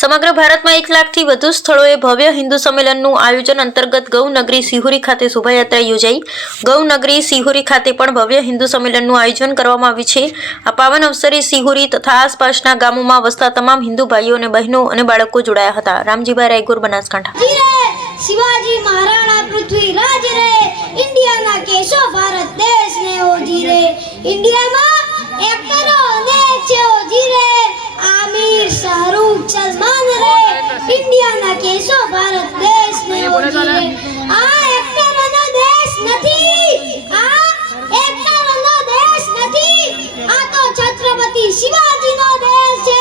સમગ્ર ભારતમાં 1 લાખથી વધુ સ્થળોએ ભવ્ય હિન્દુ સંમેલનનું આયોજન અંતર્ગત ગૌનગરી સિહોરી ખાતે શોભાયાત્રા યોજાઈ। ગૌનગરી સિહોરી ખાતે પણ ભવ્ય હિન્દુ સંમેલનનું આયોજન કરવામાં આવ્યું છે। આ પાવન અવસરે સિહોરી તથા આસપાસના ગામોમાં વસતા તમામ હિન્દુ ભાઈઓ અને બહેનો અને બાળકો જોડાયા હતા। રામજીભાઈ રાયગુર, બનાસકાંઠા। शिवाजी महाराणा पृथ्वी राज रे, इंडिया ना केशो भारत देश ने ओजी रे, इंडिया में एक करो अनेक छे ओजी रे, आमिर शाहरुख सलमान रे, इंडिया ना केशो भारत देश ने ओजी रे। आ एक्टरो नो देश નથી, આ एक्टरो नो देश નથી, આ તો छत्रपति शिवाजी नो देश છે।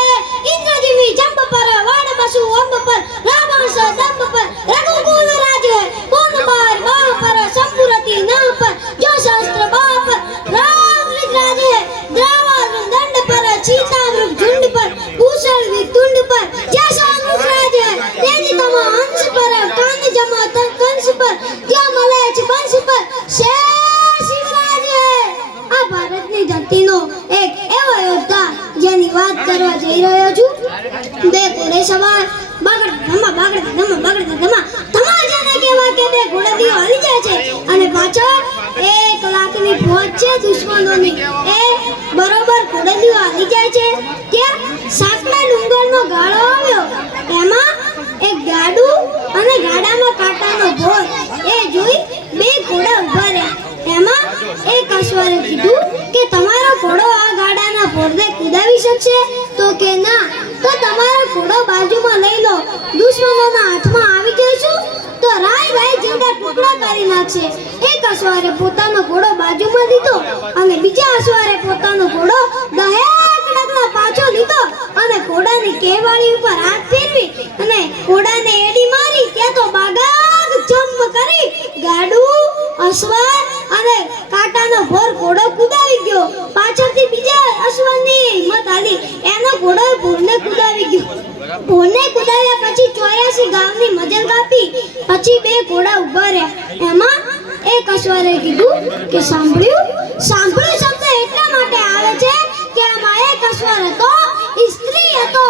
इंद्रजीवी जंब पर वण बसु अंब पर, रावण सा दंब पर रघुकुल राज है, कौन बार बाह पर संपुरति नाम पर, जो शास्त्र बाह पर राम राज है, द्रावण दंड पर चीता मृग झुंड पर, कुशल वितुंड पर जैसा मुख राज है, तेजी तमा हंस पर कान जमा कंस पर, क्या मलेच वंश पर शेर शिवराज है। आ भारतनी धरतीनो एक एવો યોદ્ધા જેની વાત કરવા જઈ રહ્યો છું। બે ઘોડે સવાર બાગડ ધમા બાગડ ધમા બાગડ ધમા ધમા જાને કેવા કે બે ઘોડા દીઓ હાલી જાય છે અને પાછળ 1 લાખની ફોજ છે દુશ્મનોની। એ બરોબર ઘોડા દીઓ હાલી જાય છે ત્યાં સાકડા ડુંગરનો ગાળો આવ્યો, એમાં એક ગાડું અને ગાડામાં કાંટાનો ભોર એ જોઈ બે ઘોડા ઊભા રહ્યા। એમાં એક અશ્વરે કીધું કે તમારો ઘોડો આ ગાડાના ભોરને કુદાવી શકશે? તો કે ના। તો તમારો ઘોડો બાજુમાં લઈ લો, દુશ્મનોના હાથમાં આવી જઈશું તો રાય રાય જીવડા ટુકડા કરી નાખશે। એક અશ્વરે પોતાનો ઘોડો બાજુમાં લીધો અને બીજા અશ્વરે પોતાનો ઘોડો દહેકડકનો પાછો લીધો અને ઘોડાની કેવાળી ઉપર હાથ ફેરવી અને ઘોડાને એડી મારી। ત્યાં તો બાગાગ જમ્પ કરી ગાડું, અશ્વર અને કાંટાનો ભોર ઘોડો કુદાવી ગયો। પાછળથી બીજા અશ્વરની હિંમત હાલી, એનો ઘોડો ભોરને કુદાવી ગયો। ભોરને કુદાવ્યા પછી 84 ગામની મજલ કાપી, પછી બે ઘોડા ઊભા રહ્યા। એમાં એક અશ્વરે કીધું કે સાંભળ્યું શબ્દ એટલા માટે આવે છે કે આમાં એક અશ્વર હતો, સ્ત્રી હતો।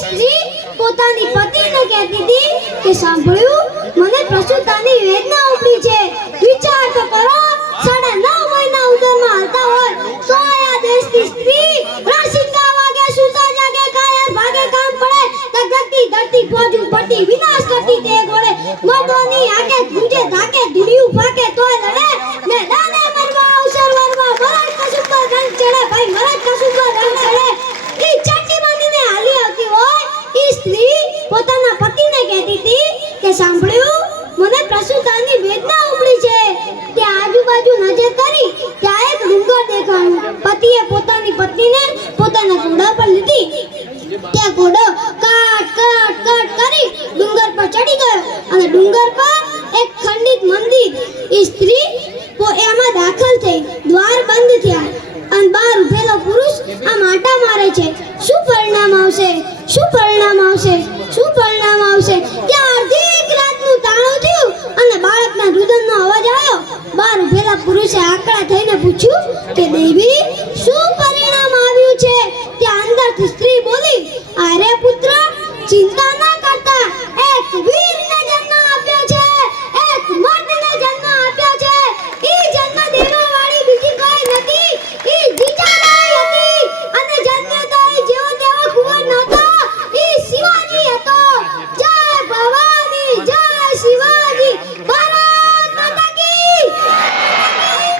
સ્ત્રી પોતાની પતિને કહેતી હતી કે સાંભળ્યું, મને પ્રસૂતાની વેદના ઉપડી છે, વિચાર તો કરો, 9.5 મહિના ઉદરમાં હાલતા હોય તો આ દેશની સ્ત્રી રાશિકા વાગે સુતા જાગે કાયર ભાગે કામ પડે ધગધગતી ધરતી ફોજ પડતી વિનાશ કરતી તે ગોળે મદોની આકે ગુંજે ધાકે ધુડિયું ફાકે તોય લડે મેદાને મરવા અવસર વરવા મરણ કસુબર રંગ ચડે ભાઈ મરણ કસુબર રંગ ચડે। ઈ ચાટી માનીને હાલી આવતી હોય ઈ સ્ત્રી પોતાના પતિને કહેતી હતી કે સાંભળ્યું, મને પ્રસૂતાની વેદના ઉપડી છે। ત્યાં આજુબાજુ નજર કરી ત્યાં એક ડુંગર દેખાણો। પતિએ પોતાની પત્નીને પોતાના ઘોડા પર લીધી, ત્યાં ઘોડો કાટ કાટ કાટ કરી ડુંગર પર ચડી ગયો અને ડુંગર પર એક ખંડિત મંદિર। સ્ત્રી એમાં દાખલ થઈ, દ્વાર બંધ થયા અને બહાર ઉભેલો પુરુષ આ માટા મારે છે। શું પરિણામ આવશે? શું પરિણામ આવશે? શું પરિણામ આવશે? ત્યાં અડધી રાતનું તાળું થયું અને બાળકના રુદનનો અવાજ આવ્યો। બહાર ઉભેલા પુરુષે આકડા થઈને પૂછ્યું કે દેવી શું